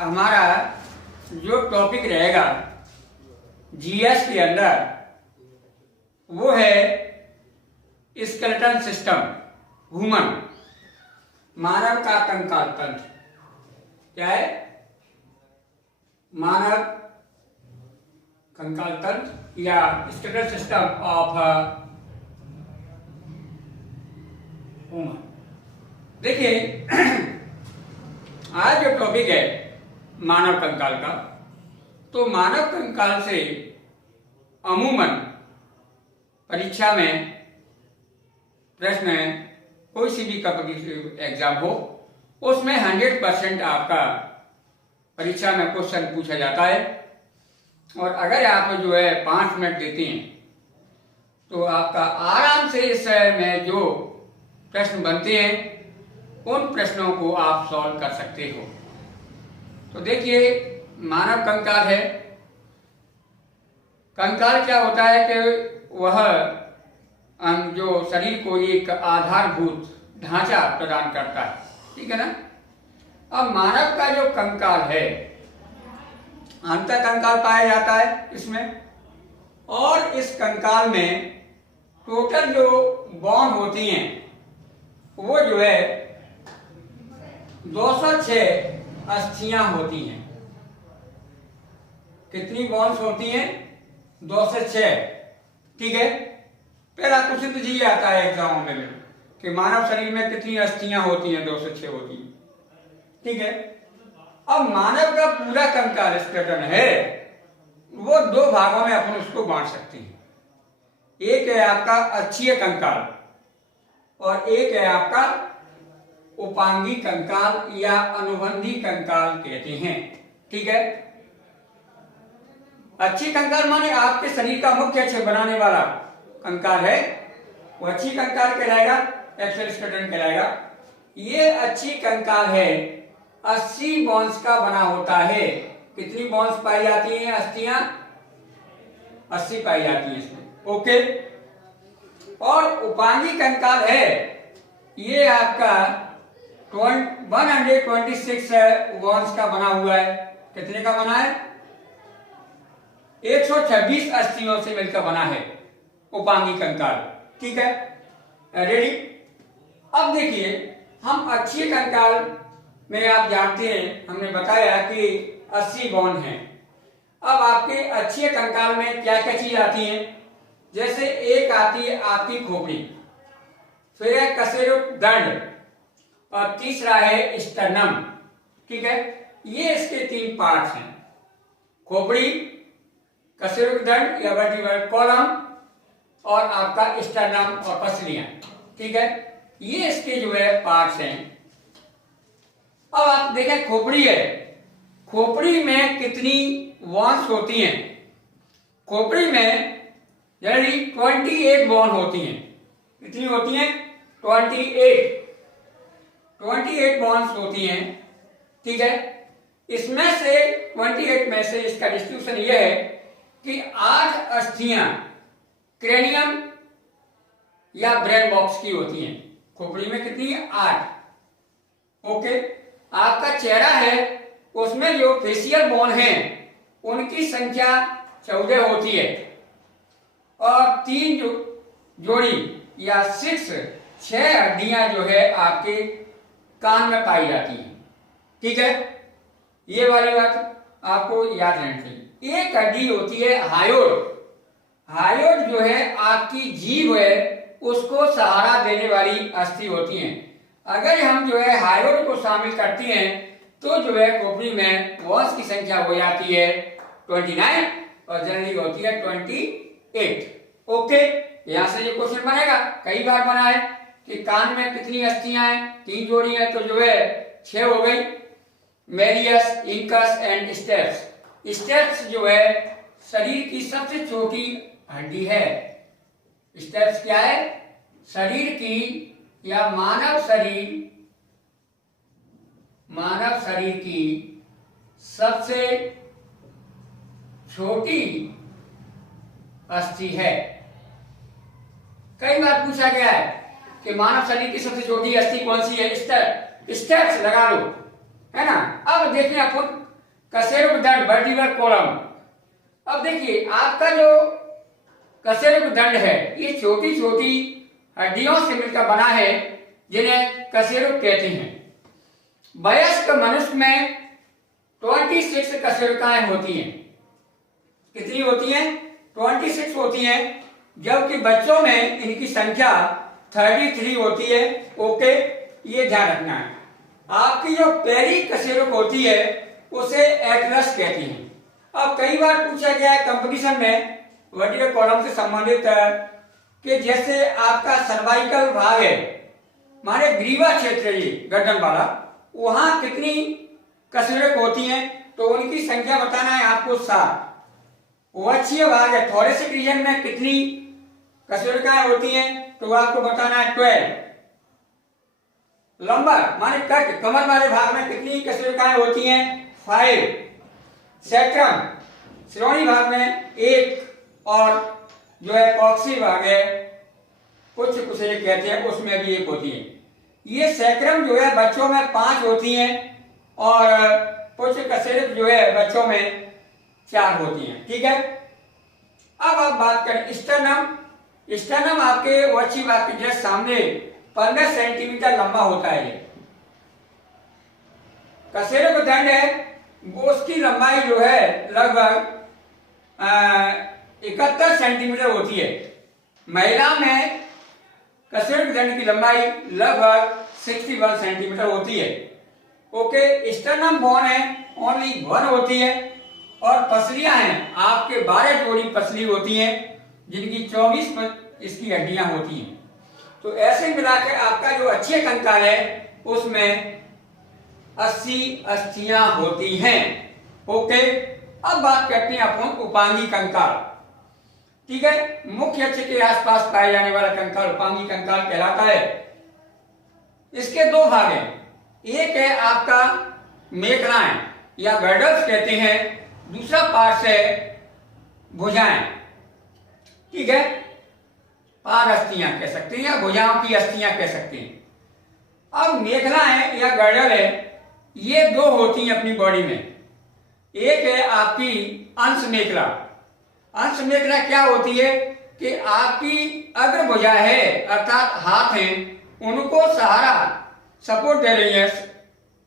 हमारा जो टॉपिक रहेगा जीएस के अंदर वो है स्केलेटन सिस्टम, ह्यूमन, मानव का कंकाल तंत्र। क्या है? मानव कंकाल तंत्र या स्केलेटन सिस्टम ऑफ ह्यूमन। देखिए आज जो टॉपिक है मानव कंकाल का, तो मानव कंकाल से अमूमन परीक्षा में प्रश्न कोई सी भी कॉम्पिटिटिव एग्जाम हो उसमें 100% आपका परीक्षा में क्वेश्चन पूछा जाता है। और अगर आप जो है 5 मिनट देते हैं तो आपका आराम से इस में जो प्रश्न बनते हैं उन प्रश्नों को आप सॉल्व कर सकते हो। तो देखिए मानव कंकाल है। कंकाल क्या होता है कि वह जो शरीर को एक आधारभूत ढांचा प्रदान करता है, ठीक है ना। अब मानव का जो कंकाल है, अंत कंकाल पाया जाता है इसमें, और इस कंकाल में टोटल जो बोन होती हैं वो जो है 206 अस्थियां होती हैं। कितनी बोन्स होती हैं? 206, ठीक है। पहला क्वेश्चन तो यही आता है एग्जाम में कि मानव शरीर में कितनी अस्थियां होती हैं? 206 होती हैं, ठीक है। अब मानव का पूरा कंकाल स्केलेटन है वो 2 भागों में अपन उसको बांट सकते हैं। एक है आपका अक्षीय कंकाल और एक है आपका उपांगी कंकाल या अनुबंधी कंकाल कहते हैं, ठीक है। अक्षीय कंकाल माने आपके शरीर का मुख्य अक्ष बनाने वाला कंकाल है, वो अक्षीय कंकाल कहलाएगा, एक्सल स्केलेटन कहलाएगा। ये अक्षीय कंकाल है 80 बोन्स का बना होता है। कितनी बोन्स पाई जाती हैं? अस्थियां 80 पाई जाती हैं इसमें, ओके। और उपांगी कंकाल है, ये आपका 126 बोन्स का बना हुआ है। कितने का बना है? 126 अस्थियों से मिलकर बना है उपांगी कंकाल, ठीक है। रेडी? अब देखिए हम अक्षीय कंकाल में आप जानते हैं, हमने बताया कि 80 बोन हैं। अब आपके अक्षीय कंकाल में क्या क्या चीज आती है? जैसे एक आती है आपकी खोपड़ी, फिर है कशेरुकदंड और तीसरा है स्टर्नम, ठीक है। ये इसके 3 पार्ट्स हैं, खोपड़ी, कशेरुकदंड या वर्टिब्रल कॉलम और आपका स्टर्नम और पसलियां, ठीक है। ये इसके जो है पार्ट्स हैं। अब आप देखें खोपड़ी है, खोपड़ी में कितनी बोन्स होती हैं? खोपड़ी में जनरली 28 बोन होती हैं। कितनी होती हैं? 28 बोन्स होती हैं, ठीक है। इसमें से 28 में से इसका डिस्ट्रीब्यूशन यह है कि 8 अस्थियां क्रेनियम या ब्रेन बॉक्स की होती हैं। खोपड़ी में कितनी है? 8, ओके। आपका चेहरा है, उसमें जो फेशियल बोन है उनकी संख्या 14 होती है और 3 जोड़ी या 6 हड्डियां जो है आपके कान में पाई जाती हैं, ठीक है। ये वाली बात आपको याद रहनी चाहिए। एक हड्डी होती है हायोड। हायोड जो है आपकी जीभ है उसको सहारा देने वाली अस्थि होती है। अगर हम जो है हायोड को शामिल करते हैं तो जो है खोपड़ी में बोन्स की संख्या हो जाती है 29 और जनरली होती है 28, ओके। यहां से ये क्वेश्चन बनेगा, कई बार बना है कि कान में कितनी अस्थियां हैं? 3 जोड़ी है, तो जो है 6 हो गई। Méliès, incus and steps. Steps जो है शरीर की सबसे छोटी हड्डी है। स्टेप्स क्या है? शरीर की या मानव शरीर की सबसे छोटी अस्थि है। कई बार पूछा गया है कि मानव शरीर की सबसे छोटी अस्थि कौन सी है? स्टेप्स लगा लो, है ना। अब देखिए अपन कशेरुकदंड वर्टिब्रल कॉलम। अब देखिए आपका जो कशेरुकदंड है ये छोटी छोटी हड्डियों से मिलकर बना है जिन्हें कशेरुक कहते हैं। वयस्क मनुष्य में 26 कशेरुकाएं होती हैं। कितनी होती हैं? 26 होती हैं, जबकि बच्चों में इनकी संख्या 33 होती है। ओके, ये ध्यान रखना है। आपकी जो पहली कशेरुक होती है उसे एटलस कहती हैं। अब कई बार पूछा गया है कंपटीशन में वर्टिब्रल कॉलम से संबंधित कि जैसे आपका सर्वाइकल भाग है, माने ग्रीवा क्षेत्र ये गर्दन वाला, वहां कितनी कशेरुक होती हैं? तो उनकी संख्या बताना है आपको 7। वक्षीय भाग है, थोरेसिक रीजन में कितनी कशेरुकाएं होती हैं? तो आपको बताना है 12। लंबर माने कट, कमर वाले भाग में कितनी कशेरुकाएं होती हैं? 5। सैक्रम श्रोणी भाग में 1, और जो है कॉक्सी भाग है, कुछ कहते हैं, उसमें भी 1 होती है। ये सैक्रम जो है बच्चों में 5 होती हैं, और कुछ कशेरुक जो है बच्चों में 4 होती हैं। ठीक है। अब आप बात करें स्टर्नम। स्टर्नम आपके वक्षीय भाग के जस्ट सामने 15 सेंटीमीटर लंबा होता है। ये कशेरुकदंड है, वो उसकी लंबाई जो है लगभग 71 सेंटीमीटर होती है। महिला में कशेरुकदंड की लंबाई लगभग 61 सेंटीमीटर होती है। ओके, स्टर्नम बोन है ओनली 1 होती है, और पसलियां हैं आपके 12 जोड़ी पसली होती हैं, जिनकी 24 इसकी हड्डियां होती हैं। तो ऐसे मिलाकर आपका जो अच्छे कंकाल है उसमें 80 अस्थियां होती हैं। ओके, अब बात करते हैं अपन उपांगी कंकाल। ठीक है, मुख्य अक्ष के आसपास पाए जाने वाला कंकाल उपांगी कंकाल कहलाता है। इसके 2 भाग हैं। एक है आपका मेखलाएं या गर्डल्स कहते हैं, दूसरा पार्ट है भुजाएं। ठीक है, पार अस्थियां कह सकते हैं या भुजाओं की अस्थियां कह सकते हैं। अब मेखलाएं या गर्डल है, ये 2 होती हैं अपनी बॉडी में। एक है आपकी अंश मेखला। अंश मेखला क्या होती है कि आपकी अग्र भुजा है अर्थात हाथ हैं, उनको सहारा सपोर्ट दे रही है,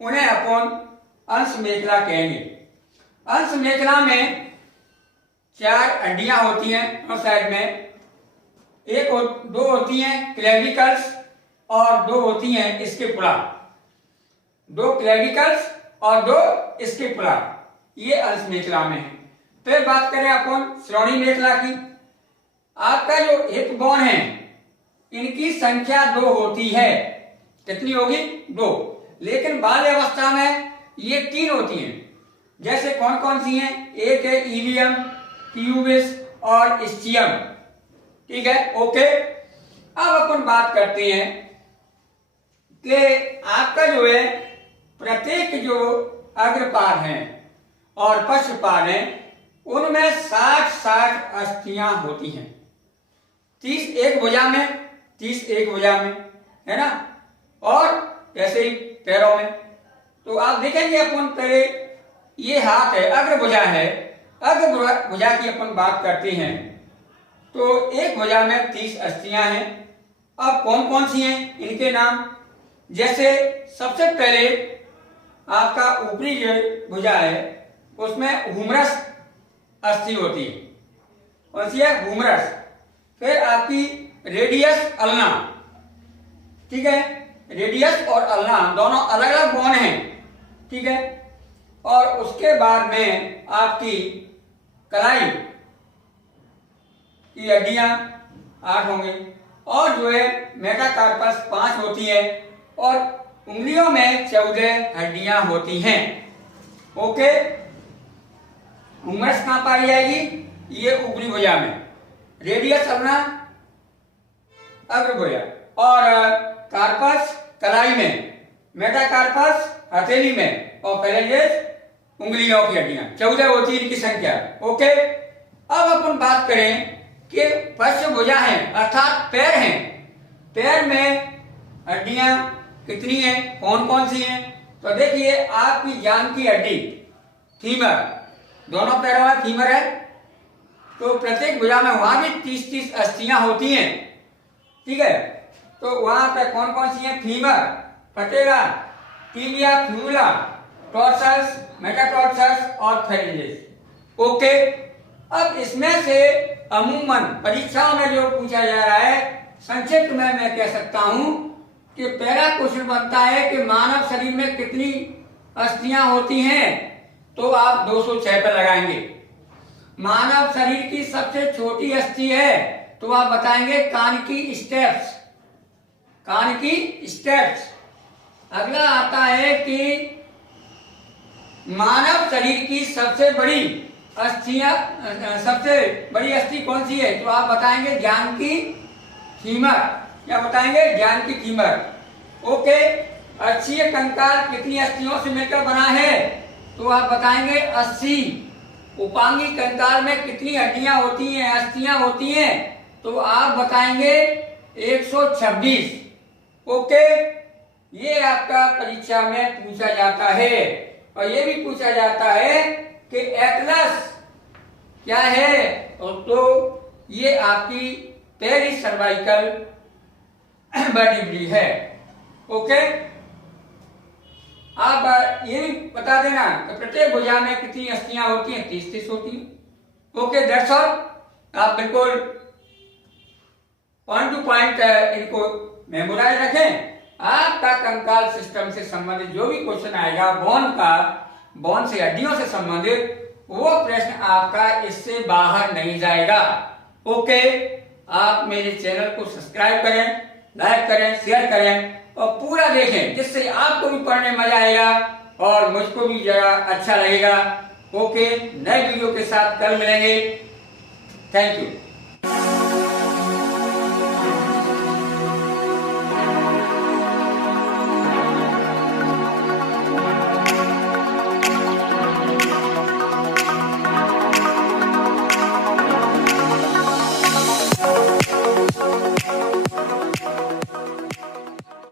उन्हें अपन अंश मेखला कहेंगे। अंश मेखला में 4 हड्डियां होती हैं दोनों साइड में। 2 होती हैं क्लेविकल्स और 2 होती हैं स्किपुला। 2 क्लेविकल्स और 2 स्किपुला, ये अंश मेखला में है। फिर बात करें अपन श्रोणी मेखला की। आपका जो हिप बोन है इनकी संख्या 2 होती है। कितनी होगी? 2। लेकिन बाल्य अवस्था में ये 3 होती हैं। जैसे कौन कौन सी हैं? एक है इलियम, प्यूबिस और स्चियम। ठीक है, ओके। अब अपन बात करते हैं कि आपका जो है प्रत्येक जो अग्रपाद हैं और पश्चपाद हैं उनमें 60 अस्थियां होती हैं। 30 एक भुजा में, 30 एक भुजा में, है ना, और ऐसे ही पैरों में। तो आप देखेंगे अपन पहले ये हाथ है, अग्र भुजा है, अग्र भुजा की अपन बात करते हैं तो एक भुजा में 30 अस्थियां हैं। अब कौन कौन सी हैं इनके नाम? जैसे सबसे पहले आपका ऊपरी जो भुजा है उसमें हुमरस अस्थि होती है। कौन सी है? हुमरस। फिर आपकी रेडियस अल्ना। ठीक है, रेडियस और अल्ना दोनों अलग अलग बोन हैं। ठीक है, और उसके बाद में आपकी कलाई की हड्डियां 8 होंगी, और जो है मेटाकार्पस 5 होती है, और उंगलियों में 14 हड्डियां होती हैं। ओके, हुमरस कहां पाई जाएगी? ये ऊपरी भुजा में, रेडियस अल्ना अग्र भुजा, और कार्पस कलाई में, मेटाकार्पस हथेली में, और पैलेंजेस उंगलियों की हड्डियां 14 होती है इनकी संख्या। ओके, अब अपन बात करें कि पश्च भुजा है अर्थात पैर हैं। पैर में हड्डियां कितनी हैं, कौन कौन सी हैं? तो देखिए आपकी जांघ की हड्डी फीमर, दोनों पैरों में फीमर है, तो प्रत्येक भुजा में वहां भी 30-30 अस्थियां होती हैं, ठीक है। तो वहां पे कौन कौन सी हैं? फीमर, पटेला, टिबिया, फ्यूला, टॉर्सस, मेटाटॉर्सस और फेरेंजिस। ओके, अब इसमें से अमूमन परीक्षाओं में जो पूछा जा रहा है, संक्षिप्त में मैं कह सकता हूं कि पहला क्वेश्चन बनता है कि मानव शरीर में कितनी अस्थियां होती हैं, तो आप 206 पे लगाएंगे। मानव शरीर की सबसे छोटी अस्थि है, तो आप बताएंगे कान की स्टेप्स, कान की स्टेप्स। अगला आता है कि मानव शरीर की सबसे बड़ी अस्थि कौन सी है, तो आप बताएंगे ज्ञान की फीमर। क्या बताएंगे? ज्ञान की फीमर। ओके, अक्षीय कंकाल कितनी अस्थियों से मिलकर बना है, तो आप बताएंगे 80। उपांगी कंकाल में कितनी हड्डियां होती हैं, अस्थियां होती हैं, तो आप बताएंगे 126। ओके, ये आपका परीक्षा में पूछा जाता है। और ये भी पूछा जाता है कि एटलस क्या है, और तो ये आपकी पेरी सर्वाइकल वर्टिब्री है। ओके, आप ये भी बता देना कि प्रत्येक भुजा में कितनी अस्थियां होती हैं, 30-30 होती हैं। Okay, that's all. आप बिल्कुल पॉइंट टू पॉइंट इनको मेमोराइज रखें। आपका कंकाल सिस्टम से संबंधित जो भी क्वेश्चन आएगा, बोन से हड्डियों से संबंधित, वो प्रश्न आपका इससे बाहर नहीं जाएगा। ओके, आप मेरे चैनल को सब्सक्राइब करें, लाइक करें, शेयर करें और पूरा देखें, जिससे आपको भी पढ़ने मजा आएगा और मुझको भी जरा अच्छा लगेगा। ओके, नए वीडियो के साथ कल मिलेंगे। Thank you.